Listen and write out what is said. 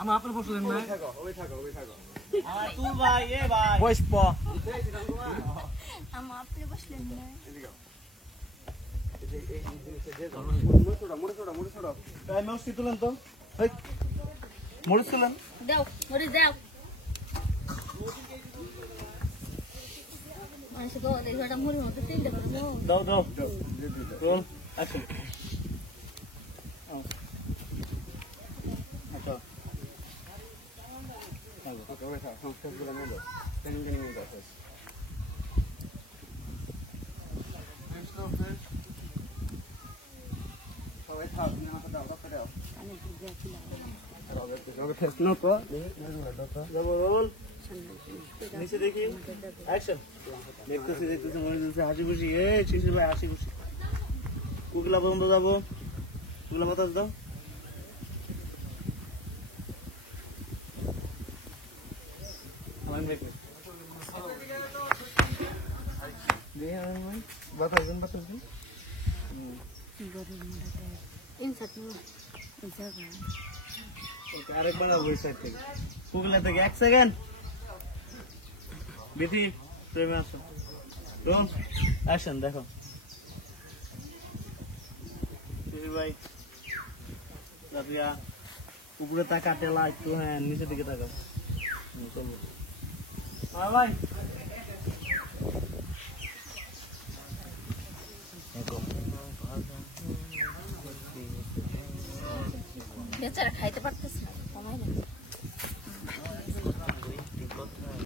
আমার আপনার বসলেন না ওই থাকো তুই ভাই এ ভাই বসব আমার আপনি বসলেন না তাই মস্তি তুলেন তো মরিচ তুলেন দাও মরে যাও মানুষ গো দেখটা মুড়ি মতো তিনটা করে দাও দাও রোল অ্যাকশন আচ্ছা নিচে দেখি অ্যাকশন দেখতেছি মনে হচ্ছে হাসি খুশি শিশির ভাই হাসি খুশি কুকলা পর্যন্ত যাবো কুকলা বাতাস দাও আরেক বানাবো ওই সাইড থেকে কুকলা থেকে 1 সেকেন্ড বিধি প্রেমে আসো রোল অ্যাকশন দেখো ভাই রাতিয়া উপরে তাকা টেলা একটু হ্যাঁ নিচের দিকে তাকাও চলো হ্যাঁ ভাই বেচারা খাইতে